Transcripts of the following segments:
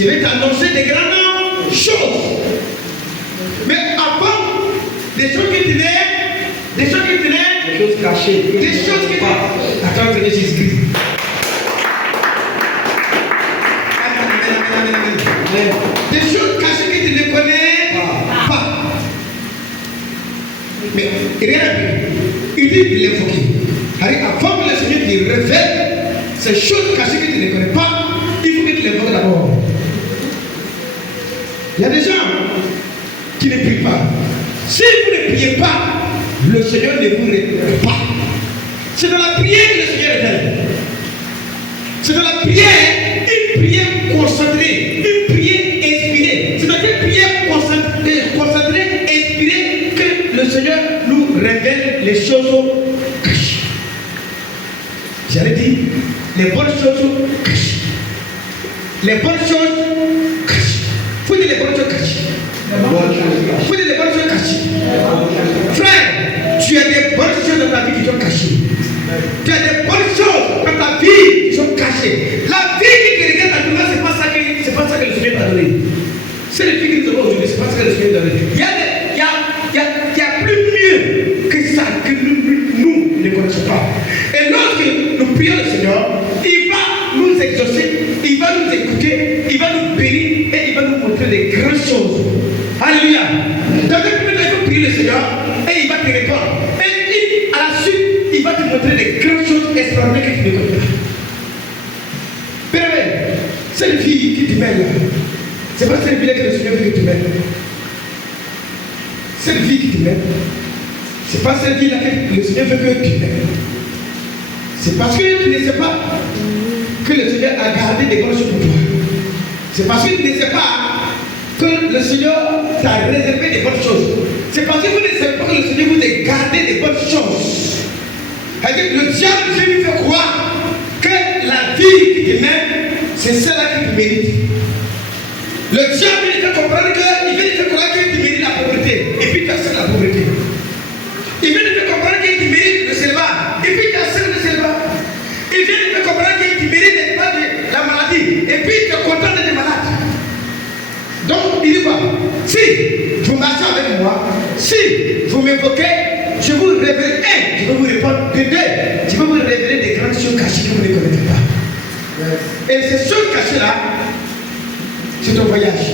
Je vais t'annoncer des grandes choses. Mais avant, des choses qui tenaient, des choses cachées, des choses qui tenaient. Attends, c'est Jésus-Christ. Des choses cachées que tu ne connais pas. Mais rien à dire. Il dit de l'évoquer. Avant que le Seigneur te révèle ces choses cachées que tu ne connais pas, il faut que tu les évoques d'abord. Il y a des gens qui ne prient pas. Si vous ne priez pas, le Seigneur ne vous révèle pas. C'est dans la prière que le Seigneur révèle. C'est dans la prière, une prière concentrée, une prière inspirée. C'est dans une prière concentrée, inspirée, que le Seigneur nous révèle les choses cachées. J'allais dire, les bonnes choses cachées. Les bonnes choses cachées. Il faut dire les bonnes choses cachées. Il faut dire les bonnes choses cachées. Frère, tu as des bonnes choses dans ta vie qui sont cachées. Tu as des bonnes choses dans ta vie qui sont cachées. La vie qui te regarde actuellement, ce n'est pas ça que le Seigneur t'a donné. C'est le vie que nous avons aujourd'hui, ce n'est pas ça que le Seigneur t'a donné. Il y a plus mieux que ça que nous ne connaissons pas. Et lorsque nous prions le Seigneur, il va nous exaucer, il va nous écouter, il va nous bénir et il va nous montrer des grandes choses. Alléluia. Dans un premier temps, il faut prier le Seigneur et il va te répondre. Et à la suite, il va te montrer des grandes choses extraordinaires que tu ne connais pas. Père, cette fille qui te met là, c'est pas cette fille que le Seigneur veut que tu mettes. Cette fille qui te met, c'est pas cette fille là que le Seigneur veut que tu mettes. C'est parce que tu ne sais pas que le Seigneur a gardé des bonnes choses pour toi. C'est parce que tu ne sais pas que le Seigneur t'a réservé des bonnes choses. C'est parce que vous ne savez pas que le Seigneur vous a gardé des bonnes choses. C'est-à-dire que le diable lui fait croire que la vie qui te met, c'est celle-là qui te mérite. Le diable lui fait comprendre qu'il vient de faire croire que tu mérites la pauvreté. Et puis tu acceptes la pauvreté. Il vient de faire comprendre que tu mérites le célibat. Et puis tu acceptes le célibat. Il vient de faire comprendre que tu mérites la maladie. Et puis tu es content d'être malade. Donc il dit quoi? Si vous marchez avec moi, si vous m'évoquez, je vous révèle je vais vous répondre de deux. Je vais vous révéler des grandes choses cachées que vous ne connaissez pas. Et ces choses cachées-là, c'est ton voyage.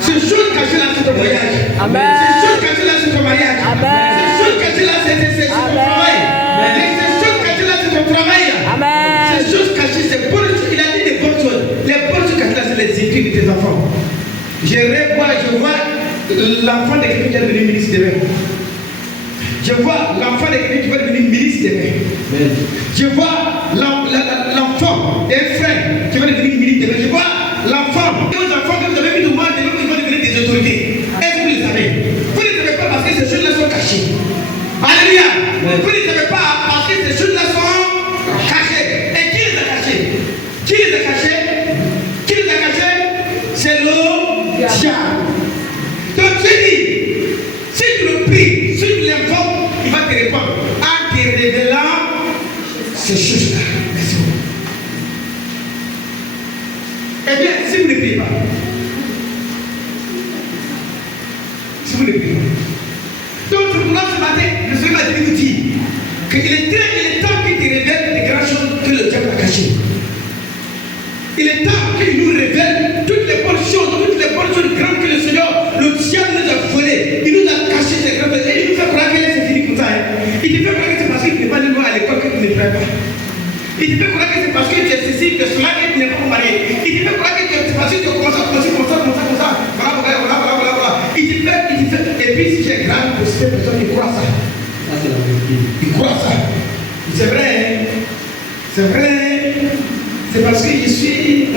Ces choses cachées-là, c'est ton voyage. Amen. Ces choses cachées-là, c'est ton mariage. Amen. Ces choses cachées-là, c'est ton travail. Ces choses cachées-là, c'est ton travail. Amen. Ces choses cachées, c'est bonnes choses. Il a dit des bonnes choses. Les bonnes choses cachées-là, c'est les études de tes enfants. Je vois l'enfant de quelqu'un qui va devenir ministre demain. Je vois l'enfant de quelqu'un qui va devenir ministre demain. Je vois l'enfant d'un frère qui va devenir ministre demain. Je vois l'enfant, deux enfants que vous avez mis au monde demain qui vont devenir des autorités. Est-ce que vous les savez? Vous ne savez pas parce que ces choses-là sont cachées. Alléluia. Vous ne savez pas parce que ces choses-là sont cachées. Et qui les a cachées? Qui les a cachées? Qui les a cachées? C'est le diable. Donc je dis, si tu le pries, si tu l'invoques, il va te répondre en te révélant ces choses-là. Merci beaucoup. Eh bien, si vous ne priez pas, donc c'est pour ce matin, le Seigneur va vous dire qu'il est temps qu'il te révèle des grandes choses que le diable a cachées. Il est temps qu'il nous révèle toutes les bonnes choses grandes que le Seigneur, le diable nous a volées. Il nous a caché ces grandes choses. Et il nous fait croire que c'est fini comme ça. Il te fait croire que c'est parce que tu n'es pas loin à l'école que tu ne pries pas. Il te fait croire que c'est parce que tu es ceci, que cela, que tu n'es pas marié. Il te fait croire que c'est parce que tu commences comme ça. Voilà. Il te fait. Et puis si tu es grave pour ces personnes qui croient ça. Ils croient ça. C'est vrai. C'est vrai. C'est parce que je suis.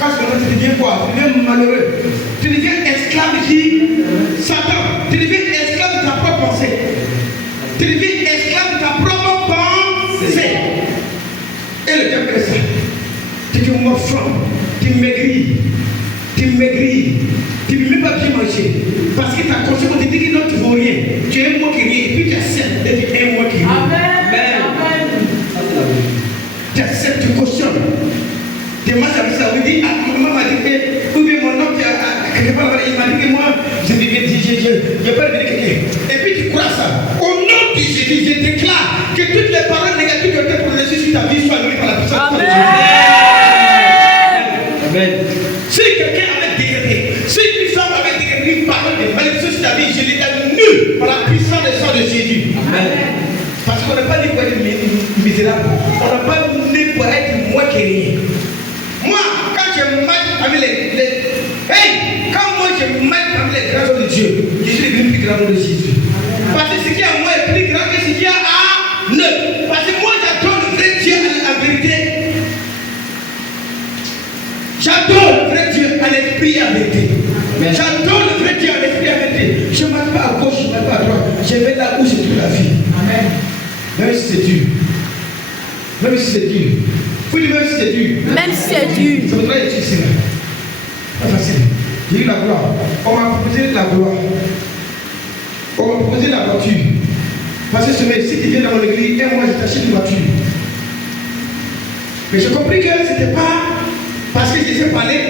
Quand tu deviens quoi? Tu deviens malheureux. Tu deviens esclave de Satan. Tu deviens esclave de ta propre pensée. Tu deviens esclave de ta propre pensée. Et le diable fait ça. Tu te morfles, tu maigris. Tu ne peux même pas bien manger. Parce que ta conscience te dit que non, tu ne vaux rien. Tu es un mot qui rien. Et puis tu acceptes d'être un mot qui rien. Amen. Tu acceptes, tu cautionnes. démarche avec ça, on dit, ah, maman m'a dit que, ou bien mon oncle, quelque part, il m'a dit que moi, je n'ai pas de quelqu'un. Et puis tu crois ça. Au nom de Jésus, je déclare que toutes les paroles négatives qui ont été prononcées sur ta vie soient annulées par la puissance de Dieu. Amen. Si quelqu'un avait dégradé, si une femme avait dégradé une parole de malédiction sur ta vie, je l'ai annulée par la puissance du sang de Jésus. Amen. Parce qu'on n'a pas dit pour être misérable. On n'a pas dit pour être moins que rien. Moi, quand je marche avec quand moi je marche avec les grands hommes de Dieu, je suis devenu plus grand de Jésus. Parce que ce qui est à moi est plus grand que ce qui est à eux. Parce que moi j'adore le vrai Dieu en vérité. J'adore le vrai Dieu en esprit et en vérité. J'adore le vrai Dieu en esprit et en vérité. Je ne marche pas à gauche, je ne marche pas à droite. Je vais là où je trouve la vie. Amen. Même si c'est dur. Même si c'est dur. Vous dites même si c'est dur. Même si c'est dur. Ça voudrait être difficile. Pas facile. J'ai eu la gloire. On m'a proposé la gloire. On m'a proposé la voiture. Parce que si tu viens dans mon église, et moi je t'achète une voiture. Mais j'ai compris que ce n'était pas parce que je sais parler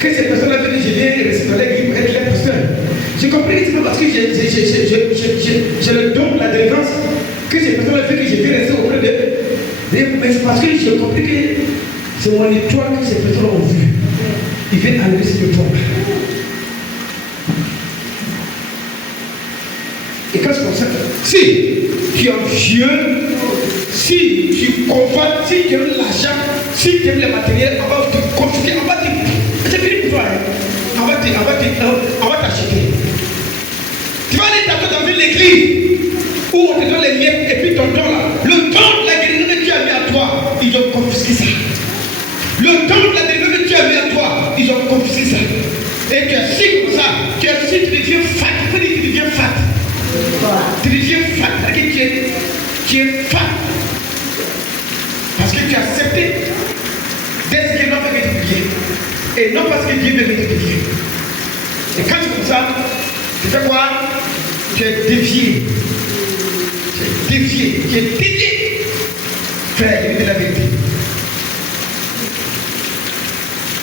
que ces personnes-là veulent que je viens rester dans l'église pour être les pasteurs. J'ai compris que c'est pas parce que j'ai le don de la délivrance que ces personnes-là veulent que je vienne rester auprès d'eux. Mais c'est parce que j'ai compris que c'est mon étoile que ces personnes ont vu. Ils viennent enlever cette étoile. Et quand c'est comme ça, si tu es vieux, si tu convoites, si tu aimes l'argent, si tu aimes les matériels, on va te confisquer, on va te. C'est fini pour toi. On va t'acheter. Tu vas aller dans une église où on te donne les miettes et puis ton don là. Le don de la guérison que tu as mis à toi, ils ont confisqué ça. Le don de la délivrance que tu as mis à toi, ils ont confisqué ça. Et tu es assis comme ça, tu es assis, tu deviens fat. Il faut dire que tu deviens fat. Tu deviens fat, parce que tu es fat. Parce que tu as accepté d'être ce que l'homme veut que tu deviennes. Et non parce que Dieu veut que tu deviennes. Et quand c'est comme ça, tu fais quoi? Tu es dévié. Tu es dévié. Tu es dévié. Frère, il dit la vérité.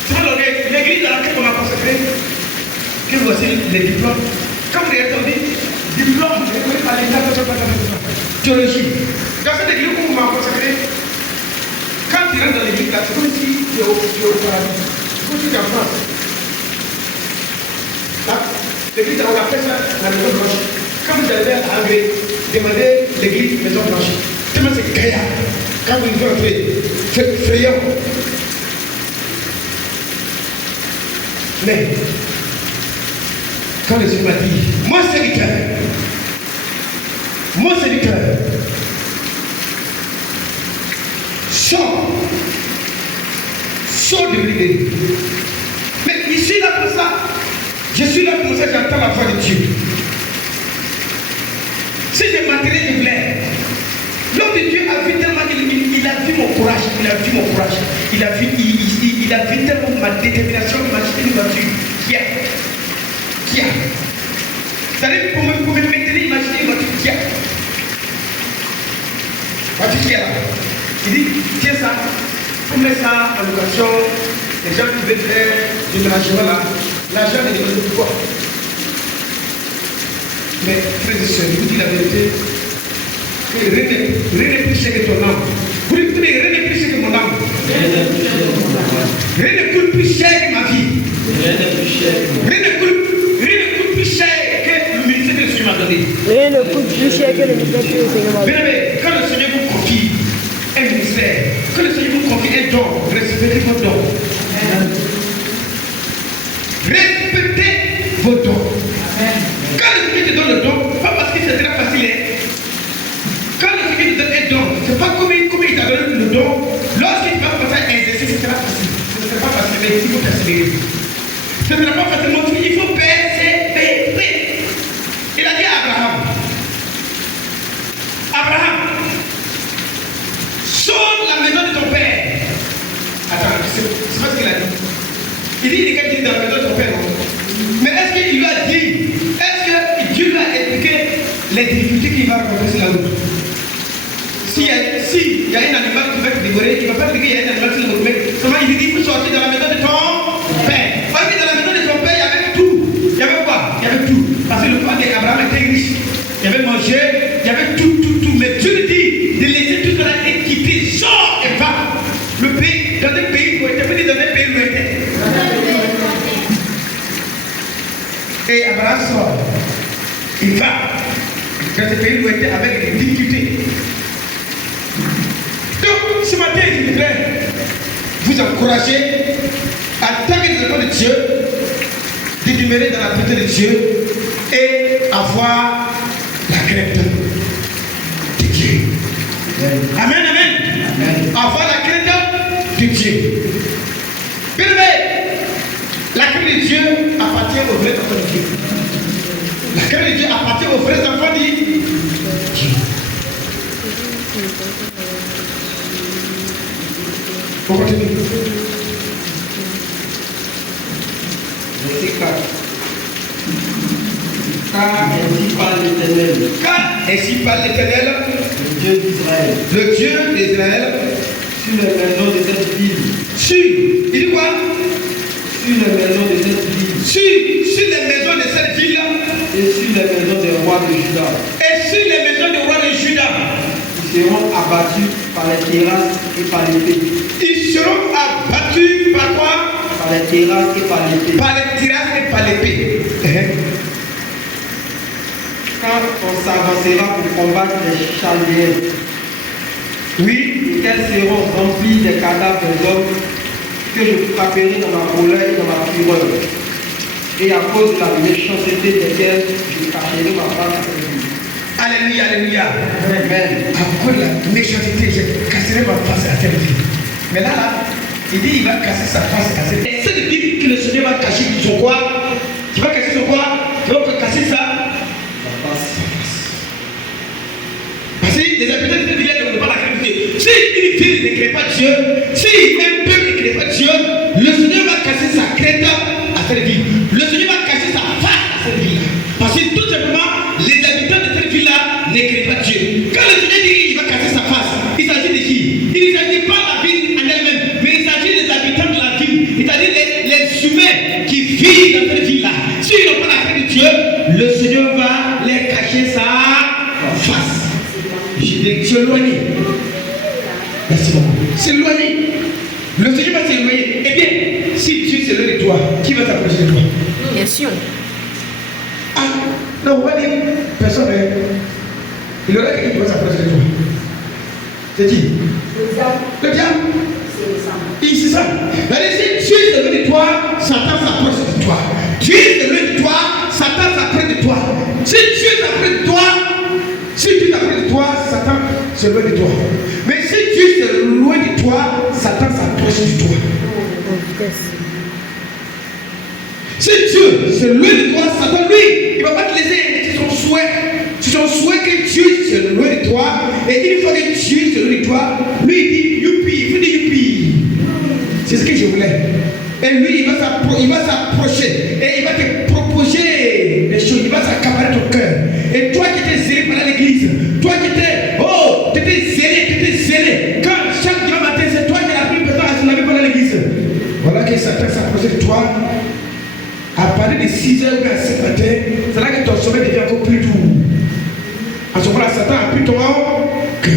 C'est l'église dans laquelle on a consacré que voici les diplômes. Quand vous regardez, diplôme, à l'état théologie. Dans cette église où on m'a consacré, quand tu rentres dans l'église, c'est comme si tu es au paradis. C'est comme si tu es en France. L'église, on appelle ça la maison blanche. Quand vous allez à Anglais, demandez l'église maison blanche. Tellement c'est gaillard. Quand vous devez entrer, c'est frayant. Mais, quand le Seigneur m'a dit, mon serviteur, sors de l'idée. Mais je suis là pour ça. Je suis là pour ça, j'entends la voix de Dieu. Si j'ai matériel, je voulais. L'homme de Dieu a vu tellement, il a vu mon courage, il a vu tellement ma détermination, il m'a acheté une voiture. Qui a. C'est-à-dire pour me maintenir, il m'a acheté une voiture qui a. Voiture qui est là. Il dit, tiens ça, pour mettre ça en location, les gens qui veulent faire du ménagement là, l'argent est de pourquoi. Mais frères et sœurs, je vous dis la vérité, que rien n'est plus cher que ton âme. Vous dites, mais rien n'est plus cher que mon âme. Rien ne coûte plus cher que ma vie. Rien ne coûte plus cher que le ministère que le Seigneur m'a donné. Rien ne coûte plus cher que le ministère que le Seigneur m'a donné. Bien, quand le Seigneur vous confie un ministère, quand le Seigneur vous confie un don, respectez vos dons. Respectez vos dons. Quand le Seigneur te donne le don, pas parce que c'est très facile. Quand le Seigneur te donne un don, c'est pas comme il t'a donné le don. Lorsque tu vas commencer à exercer, ce sera facile. Ce ne sera pas facile, mais il faut persévérer. Ce ne sera pas facilement tout, il faut persévérer. Il a dit à Abraham, sors la maison de ton père. Attends, c'est pas ce qu'il a dit. Il dit, il est dans la maison de ton père. Mais est-ce qu'il lui a dit, est-ce que Dieu lui a expliqué les difficultés qu'il va rencontrer sur la route? Si il y a un animal qui va te dévorer, il ne va pas te dire qu'il y a un animal qui va te dévorer. Seulement il dit qu'il faut sortir de la maison de ton père. Parce que dans la maison de ton père, il y avait tout. Il y avait quoi? Il y avait tout. Parce que le père d'Abraham était riche. Il y avait mangé, il y avait tout. Mais Dieu lui dit de laisser tout cela et quitter, sort et va. Le pays, dans un pays où il était venu dans un pays où il était. Et Abraham sort. Il va dans ce pays où il était avec des difficultés. Donc, ce matin, je voudrais vous encourager à tant que les enfants de Dieu, de demeurer dans la beauté de Dieu et avoir la crainte de Dieu. Amen, amen. Avoir la crainte de Dieu. Bien aimé, la crainte de Dieu appartient aux vrais enfants de Dieu. La crainte de Dieu appartient aux vrais enfants de Dieu. On continue. Verset 4. Car ainsi parle l'Éternel. Car ainsi parle l'Éternel, Le Dieu d'Israël. le Dieu d'Israël, Sur les maisons de cette ville. il dit quoi? Sur les maisons de cette ville. Sur les maisons de cette ville Et sur les maisons des rois de Juda. et sur les maisons des rois de Juda, Ils seront abattus par les terrasses et par l'épée. ils seront abattus par quoi? Par les terrasses et par l'épée. Par les tiras et par l'épée. Quand on s'avancera pour combattre les Chaldéens, Oui, et qu'elles seront remplies des cadavres des hommes que je frapperai dans ma colère et dans ma fureur. Et à cause de la méchanceté desquelles je cacherai ma face à cette ville. alléluia, alléluia. Amen. À cause de la méchanceté, je casserai ma face à cette vie. Mais là, il dit il va casser sa face à cette vie. C'est de dire que le Seigneur va cacher son quoi? Tu vas casser son quoi? Tu vas casser ça. Parce que les habitants de cette village ne pas la crainte de Dieu. Si une ville ne crée pas Dieu, si un peuple ne crée pas Dieu, le Seigneur va casser sa crainte à cette ville. Le Seigneur va casser sa face à cette ville. Parce que tout simplement, les habitants de cette ville-là ne créent pas Dieu. Quand le Seigneur dit qu'il va casser sa face, il s'agit de qui? Il ne s'agit pas de la ville en elle-même, mais il s'agit des habitants de la ville. C'est-à-dire les humains qui vivent dans cette ville-là. S'ils n'ont pas la crainte de Dieu, le Seigneur va les cacher sa face. S'éloigner. Merci beaucoup. S'éloigner. Le Seigneur va s'éloigner. Eh bien, si Dieu s'éloigne de toi, qui va t'approcher de toi? Bien sûr. Ah, non, on va dire personne. Il y aura quelqu'un qui va s'approcher de toi. C'est qui? Le diable. C'est ça. Si Dieu s'éloigne de toi, Satan s'approche de toi. Dieu s'éloigne de toi, Satan s'approche de toi. Si Dieu s'approche de toi, Satan s'éloigne de toi. Mais si Dieu s'éloigne de toi, Satan s'approche de toi. Si Dieu s'éloigne de toi, Satan, lui, il ne va pas te laisser. C'est son souhait. C'est son souhait que Dieu s'éloigne de toi. Et une fois que Dieu s'éloigne de toi, lui, il dit youpi. Il faut dire youpi. C'est ce que je voulais. Et lui, il va s'approcher. Et il va te proposer des choses. Il va s'accaparer ton cœur. Et toi qui étais zélé par l'église, toi qui étais zélé, quand chaque dimanche matin, c'est toi qui as pris personne à se laver pendant l'église. Voilà que Satan s'approche de toi. À partir de 6h ou à 7 matin, c'est là que ton sommeil devient encore plus doux. À ce moment-là, Satan a pris ton cœur.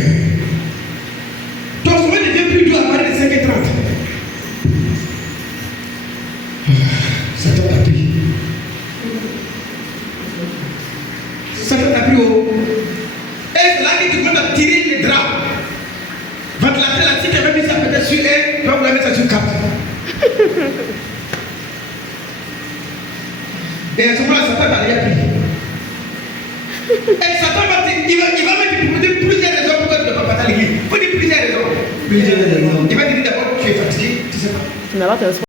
Ton sommeil devient plus doux à partir de 5h30. Satan t'a pris. Satan t'a pris haut. Et c'est là que tu vas tirer les draps. Va te laver la petite, elle va mettre ça peut-être sur elle, tu vas vous la mettre ça sur cap. Et à ce moment-là, Satan t'a déjà pris. Et Satan va mettre plusieurs raisons pourquoi tu ne vas pas passer à l'église. Il faut dire plusieurs raisons. Il va te dire d'abord tu es fatigué, tu ne sais pas.